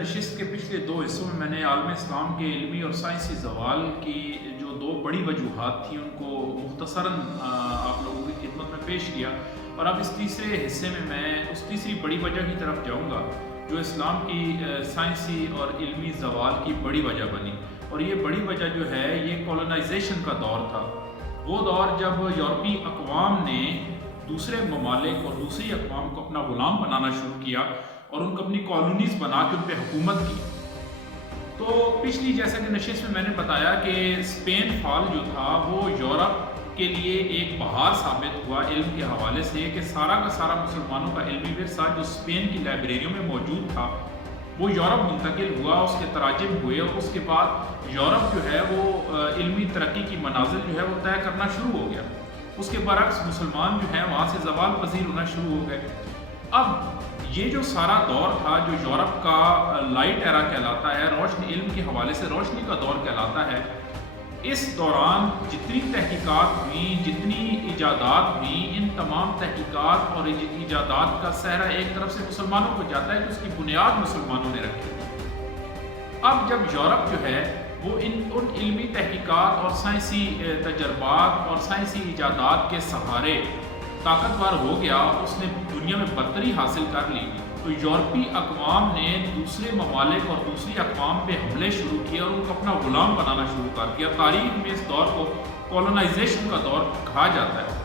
نشست کے پچھلے دو حصوں میں نے عالم اسلام کے علمی اور سائنسی زوال کی جو دو بڑی وجوہات تھیں ان کو مختصراً آپ لوگوں کی خدمت میں پیش کیا، اور اب اس تیسرے حصے میں اس تیسری بڑی وجہ کی طرف جاؤں گا جو اسلام کی سائنسی اور علمی زوال کی بڑی وجہ بنی۔ اور یہ بڑی وجہ جو ہے یہ کولونائزیشن کا دور تھا، وہ دور جب یورپی اقوام نے دوسرے ممالک اور دوسری اقوام کو اپنا غلام بنانا شروع کیا اور ان کو اپنی کالونیز بنا کے ان پہ حکومت کی۔ تو پچھلی جیسا کہ نشست میں نے بتایا کہ اسپین فال جو تھا وہ یورپ کے لیے ایک بہار ثابت ہوا علم کے حوالے سے کہ سارا کا سارا مسلمانوں کا علمی ورثہ جو اسپین کی لائبریریوں میں موجود تھا وہ یورپ منتقل ہوا، اس کے تراجم ہوئے، اور اس کے بعد یورپ جو ہے وہ علمی ترقی کی منازل جو ہے وہ طے کرنا شروع ہو گیا۔ اس کے برعکس مسلمان جو ہیں وہاں سے زوال پذیر ہونا شروع ہو گئے۔ اب یہ جو سارا دور تھا جو یورپ کا لائٹ ایرا کہلاتا ہے، روشنی علم کے حوالے سے روشنی کا دور کہلاتا ہے، اس دوران جتنی تحقیقات ہوئیں، جتنی ایجادات ہوئیں، ان تمام تحقیقات اور ایجادات کا سہرا ایک طرف سے مسلمانوں کو جاتا ہے کہ اس کی بنیاد مسلمانوں نے رکھی۔ اب جب یورپ جو ہے وہ ان علمی تحقیقات اور سائنسی تجربات اور سائنسی ایجادات کے سہارے طاقتور ہو گیا، اس نے دنیا میں برتری حاصل کر لی، تو یورپی اقوام نے دوسرے ممالک اور دوسری اقوام پہ حملے شروع کیے اور ان کو اپنا غلام بنانا شروع کر دیا۔ تاریخ میں اس دور کو کولونائزیشن کا دور کہا جاتا ہے،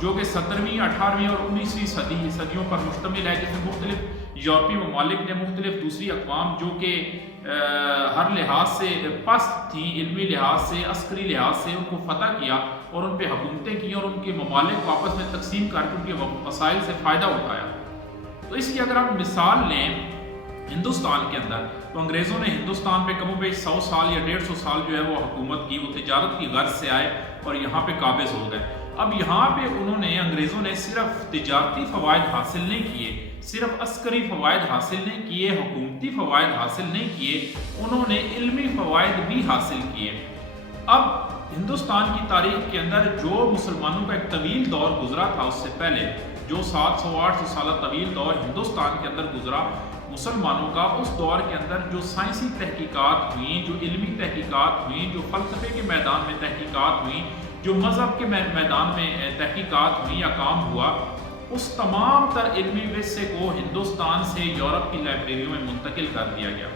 جو کہ 17ویں، 18ویں اور 19ویں صدیوں پر مشتمل ہے، جس میں مختلف یورپی ممالک نے مختلف دوسری اقوام جو کہ ہر لحاظ سے پست تھیں، علمی لحاظ سے، عسکری لحاظ سے، ان کو فتح کیا اور ان پہ حکومتیں کی اور ان کے ممالک واپس میں تقسیم کر کے ان کے وسائل سے فائدہ اٹھایا۔ تو اس کی اگر آپ مثال لیں ہندوستان کے اندر، تو انگریزوں نے ہندوستان پہ کم و بیش 100 سال یا 150 سال جو ہے وہ حکومت کی، وہ تجارت کی غرض سے آئے اور یہاں پہ قابض ہو گئے۔ اب یہاں پہ انگریزوں نے صرف تجارتی فوائد حاصل نہیں کیے، صرف عسکری فوائد حاصل نہیں کیے، حکومتی فوائد حاصل نہیں کیے، انہوں نے علمی فوائد بھی حاصل کیے۔ اب ہندوستان کی تاریخ کے اندر جو مسلمانوں کا ایک طویل دور گزرا تھا، اس سے پہلے جو 700-800 سالہ طویل دور ہندوستان کے اندر گزرا مسلمانوں کا، اس دور کے اندر جو سائنسی تحقیقات ہوئیں، جو علمی تحقیقات ہوئیں، جو فلسفے کے میدان میں تحقیقات ہوئیں، جو مذہب کے میدان میں تحقیقات ہوئیں یا کام ہوا، اس تمام تر علمی ورثے کو ہندوستان سے یورپ کی لائبریریوں میں منتقل کر دیا گیا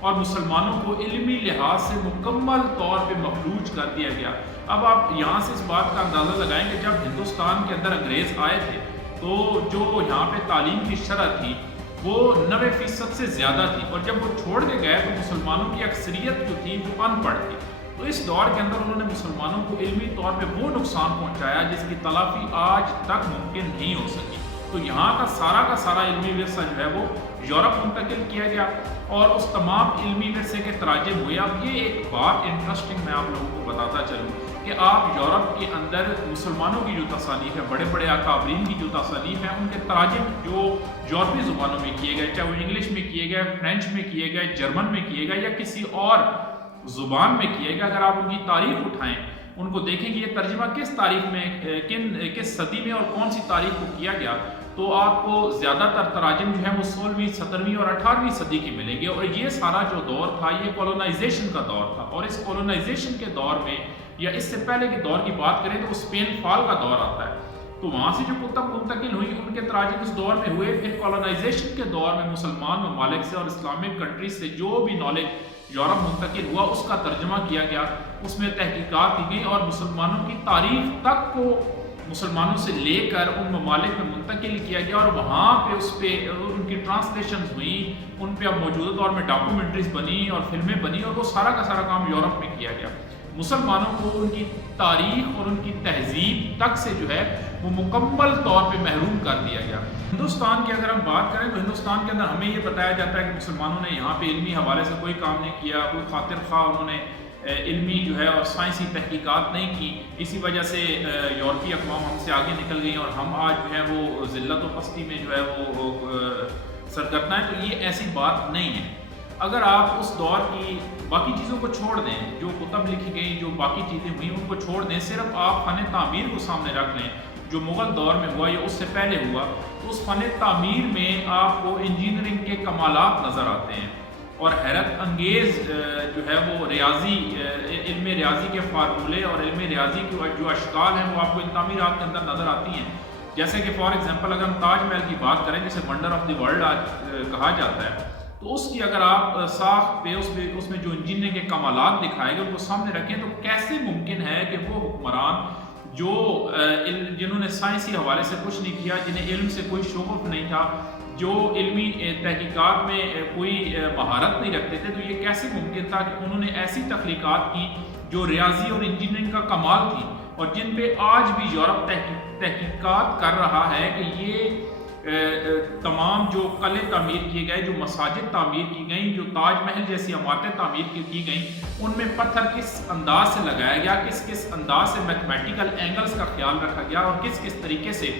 اور مسلمانوں کو علمی لحاظ سے مکمل طور پہ مفلوج کر دیا گیا۔ اب آپ یہاں سے اس بات کا اندازہ لگائیں کہ جب ہندوستان کے اندر انگریز آئے تھے تو جو یہاں پہ تعلیم کی شرح تھی وہ 90% سے زیادہ تھی، اور جب وہ چھوڑ کے گئے تو مسلمانوں کی اکثریت جو تھی وہ ان پڑھ تھی۔ تو اس دور کے اندر انہوں نے مسلمانوں کو علمی طور پہ وہ نقصان پہنچایا جس کی تلافی آج تک ممکن نہیں ہو سکی۔ تو یہاں کا سارا علمی ورثہ جو ہے وہ یورپ منتقل کیا گیا اور اس تمام علمی ورثے کے تراجم ہوئے۔ اب یہ ایک بات انٹرسٹنگ میں آپ لوگوں کو بتاتا چلوں کہ آپ یورپ کے اندر مسلمانوں کی جو تصانیف ہے، بڑے بڑے اکابرین کی جو تصانیف ہیں، ان کے تراجم جو یورپی زبانوں میں کیے گئے، چاہے وہ انگلش میں کیے گئے، فرینچ میں کیے گئے، جرمن میں کیے گئے یا کسی اور زبان میں کیے گا، اگر آپ ان کی تاریخ اٹھائیں، ان کو دیکھیں کہ یہ ترجمہ کس تاریخ میں، کس صدی میں اور کون سی تاریخ کو کیا گیا، تو آپ کو زیادہ تر تراجم جو ہیں وہ 16ویں، 17ویں اور 18ویں صدی کی ملیں گے۔ اور یہ سارا جو دور تھا یہ کولونائزیشن کا دور تھا، اور اس کولونائزیشن کے دور میں یا اس سے پہلے کے دور کی بات کریں تو اسپین فال کا دور آتا ہے۔ تو وہاں سے جو کتب منتقل ہوئی ان کے تراجم اس دور میں ہوئے۔ پھر کولونائزیشن کے دور میں مسلمان ممالک سے اور اسلامک کنٹریز سے جو بھی نالج یورپ منتقل ہوا اس کا ترجمہ کیا گیا، اس میں تحقیقات کی گئی اور مسلمانوں کی تاریخ تک کو مسلمانوں سے لے کر ان ممالک میں منتقل کیا گیا، اور وہاں پہ اس پہ ان کی ٹرانسلیشنز ہوئیں، ان پہ اب موجودہ دور میں ڈاکومنٹریز بنی اور فلمیں بنی، اور وہ سارا کا سارا کام یورپ میں کیا گیا۔ مسلمانوں کو ان کی تاریخ اور ان کی تہذیب تک سے جو ہے وہ مکمل طور پہ محروم کر دیا گیا۔ ہندوستان کی اگر ہم بات کریں تو ہندوستان کے اندر ہمیں یہ بتایا جاتا ہے کہ مسلمانوں نے یہاں پہ علمی حوالے سے کوئی کام نہیں کیا، کوئی خاطر خواہ انہوں نے علمی جو ہے اور سائنسی تحقیقات نہیں کی، اسی وجہ سے یورپی اقوام ہم سے آگے نکل گئی اور ہم آج جو ہے وہ ذلت و پستی میں جو ہے وہ سرگرداں ہیں۔ تو یہ ایسی بات نہیں ہے۔ اگر آپ اس دور کی باقی چیزوں کو چھوڑ دیں، جو کتب لکھی گئی، جو باقی چیزیں ہوئیں ان کو چھوڑ دیں، صرف آپ فن تعمیر کو سامنے رکھ لیں جو مغل دور میں ہوا یا اس سے پہلے ہوا، تو اس فن تعمیر میں آپ کو انجینئرنگ کے کمالات نظر آتے ہیں، اور حیرت انگیز جو ہے وہ ریاضی علم ریاضی کے فارمولے اور علم ریاضی کی جو اشکال ہیں وہ آپ کو ان تعمیرات کے اندر نظر آتی ہیں. جیسے کہ فار ایگزامپل اگر ہم تاج محل کی بات کریں جسے ونڈر آف دی ورلڈ آج کہا جاتا ہے، تو اس کی اگر آپ ساخت پہ اس میں جو انجینئرنگ کے کمالات دکھائے گئے ان کو سامنے رکھیں تو کیسے ممکن ہے کہ وہ حکمران جو جنہوں نے سائنسی حوالے سے کچھ نہیں کیا، جنہیں علم سے کوئی شغف نہیں تھا، جو علمی تحقیقات میں کوئی مہارت نہیں رکھتے تھے، تو یہ کیسے ممکن تھا کہ انہوں نے ایسی تخلیقات کی جو ریاضی اور انجینئرنگ کا کمال تھی، اور جن پہ آج بھی یورپ تحقیقات کر رہا ہے کہ یہ تمام جو قلعے تعمیر کیے گئے، جو مساجد تعمیر کی گئیں، جو تاج محل جیسی عمارتیں تعمیر کی گئیں، ان میں پتھر کس انداز سے لگایا گیا، کس انداز سے میتھمیٹیکل اینگلز کا خیال رکھا گیا، اور کس طریقے سے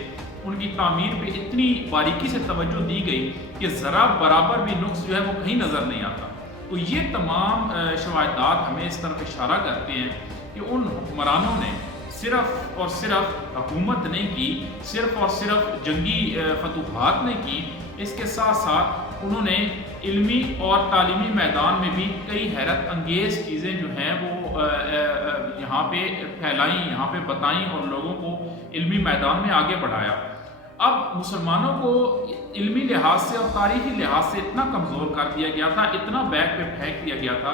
ان کی تعمیر پہ اتنی باریکی سے توجہ دی گئی کہ ذرا برابر بھی نقص جو ہے وہ کہیں نظر نہیں آتا. تو یہ تمام شواہدات ہمیں اس طرف اشارہ کرتے ہیں کہ ان حکمرانوں نے صرف اور صرف حکومت نہیں کی، صرف اور صرف جنگی فتوحات نہیں کی، اس کے ساتھ ساتھ انہوں نے علمی اور تعلیمی میدان میں بھی کئی حیرت انگیز چیزیں جو ہیں وہ یہاں پہ پھیلائیں، یہاں پہ بتائیں اور لوگوں کو علمی میدان میں آگے بڑھایا. اب مسلمانوں کو علمی لحاظ سے اور تاریخی لحاظ سے اتنا کمزور کر دیا گیا تھا، اتنا بیک پہ پھینک دیا گیا تھا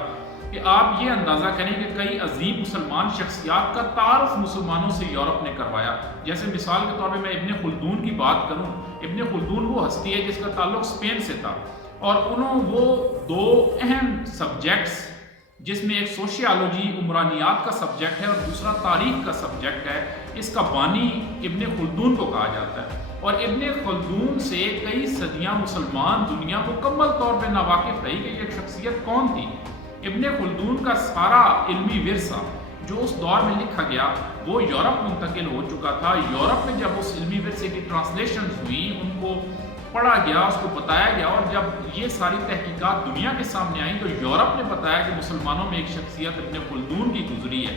کہ آپ یہ اندازہ کریں کہ کئی عظیم مسلمان شخصیات کا تعارف مسلمانوں سے یورپ نے کروایا. جیسے مثال کے طور پہ میں ابن خلدون کی بات کروں، ابن خلدون وہ ہستی ہے جس کا تعلق اسپین سے تھا، اور وہ دو اہم سبجیکٹس جس میں ایک سوشیالوجی عمرانیات کا سبجیکٹ ہے اور دوسرا تاریخ کا سبجیکٹ ہے، اس کا بانی ابن خلدون کو کہا جاتا ہے. اور ابن خلدون سے کئی صدیاں مسلمان دنیا مکمل طور پہ ناواقف رہی کہ یہ شخصیت کون تھی. ابن خلدون کا سارا علمی ورثہ جو اس دور میں لکھا گیا وہ یورپ منتقل ہو چکا تھا. یورپ میں جب اس علمی ورثے کی ٹرانسلیشنز ہوئیں، ان کو پڑھا گیا، اس کو بتایا گیا، اور جب یہ ساری تحقیقات دنیا کے سامنے آئیں تو یورپ نے بتایا کہ مسلمانوں میں ایک شخصیت ابن خلدون کی گزری ہے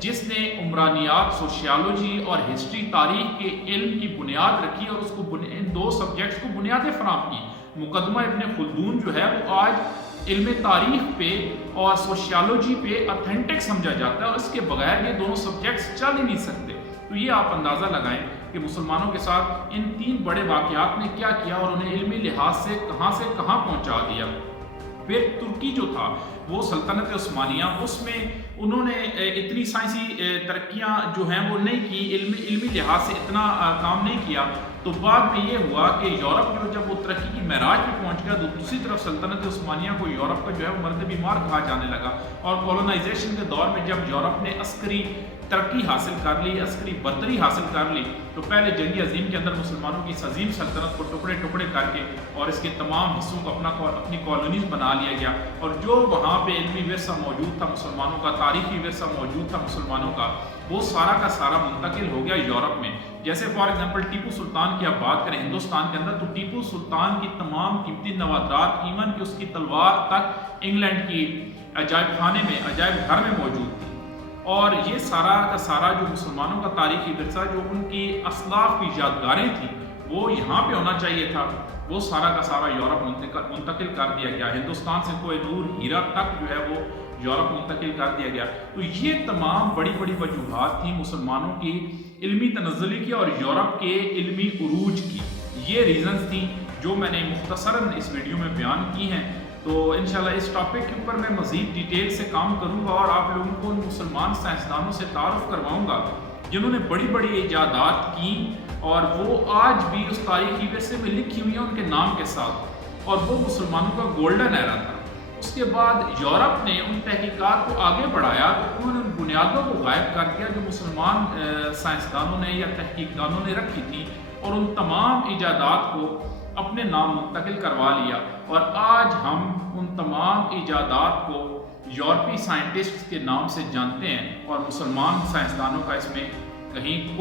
جس نے عمرانیات، سوشیالوجی اور ہسٹری، تاریخ کے علم کی بنیاد رکھی اور اس کو ان دو سبجیکٹس کو بنیادیں فراہم کی. مقدمہ ابن خلدون جو ہے وہ آج علم تاریخ پہ اور سوشیالوجی پہ اتھینٹک سمجھا جاتا ہے، اور اس کے بغیر یہ دونوں سبجیکٹس چل ہی نہیں سکتے. تو یہ آپ اندازہ لگائیں کہ مسلمانوں کے ساتھ ان تین بڑے واقعات نے کیا کیا اور انہیں علمی لحاظ سے کہاں پہنچا دیا. پھر ترکی جو تھا وہ سلطنت عثمانیہ، اس میں انہوں نے اتنی سائنسی ترقیاں جو ہیں وہ نہیں کی، علمی لحاظ سے اتنا کام نہیں کیا. تو بعد میں یہ ہوا کہ یورپ جو جب وہ ترقی کی معراج پہ پہنچ گیا تو دوسری طرف سلطنت عثمانیہ کو یورپ کا جو ہے وہ مرد بیمار کہا جانے لگا. اور کولونائزیشن کے دور میں جب یورپ نے عسکری ترقی حاصل کر لی، عسکری برتری حاصل کر لی، تو پہلے جنگ عظیم کے اندر مسلمانوں کی اس عظیم سلطنت کو ٹکڑے ٹکڑے کر کے اور اس کے تمام حصوں کو اپنی کالونیز بنا لیا گیا. اور جو وہاں پہ علمی ورثہ موجود تھا مسلمانوں کا، تاریخی ورثہ موجود تھا مسلمانوں کا، وہ سارا کا سارا منتقل ہو گیا یورپ میں. جیسے فار ایگزامپل ٹیپو سلطان کی آپ بات کریں ہندوستان کے اندر، تو ٹیپو سلطان کی تمام قیمتی نوادرات، ایون کہ اس کی تلوار تک انگلینڈ کی عجائب خانے میں، عجائب گھر میں موجود تھی. اور یہ سارا کا سارا جو مسلمانوں کا تاریخی ورثہ، جو ان کی اسلاف کی یادگاریں تھیں، وہ یہاں پہ ہونا چاہیے تھا، وہ سارا کا سارا یورپ منتقل کر دیا گیا. ہندوستان سے کوہ نور، ہیرا تک جو ہے وہ یورپ منتقل کر دیا گیا. تو یہ تمام بڑی بڑی وجوہات تھیں مسلمانوں کی علمی تنزلی کی اور یورپ کے علمی عروج کی. یہ ریزنز تھیں جو میں نے مختصراً اس ویڈیو میں بیان کی ہیں. تو انشاءاللہ اس ٹاپک کے اوپر میں مزید ڈیٹیل سے کام کروں گا اور آپ لوگوں کو مسلمان سائنسدانوں سے تعارف کرواؤں گا جنہوں نے بڑی بڑی ایجادات کی اور وہ آج بھی اس تاریخی ورثے میں لکھی ہوئی ہیں ان کے نام کے ساتھ، اور وہ مسلمانوں کا گولڈن ایرا تھا. اس کے بعد یورپ نے ان تحقیقات کو آگے بڑھایا تو انہوں نے ان بنیادوں کو غائب کر دیا جو مسلمان سائنسدانوں نے یا تحقیقدانوں نے رکھی تھی، اور ان تمام ایجادات کو اپنے نام منتقل کروا لیا. اور آج ہم ان تمام ایجادات کو یورپی سائنٹسٹ کے نام سے جانتے ہیں اور مسلمان سائنسدانوں کا اس میں کہیں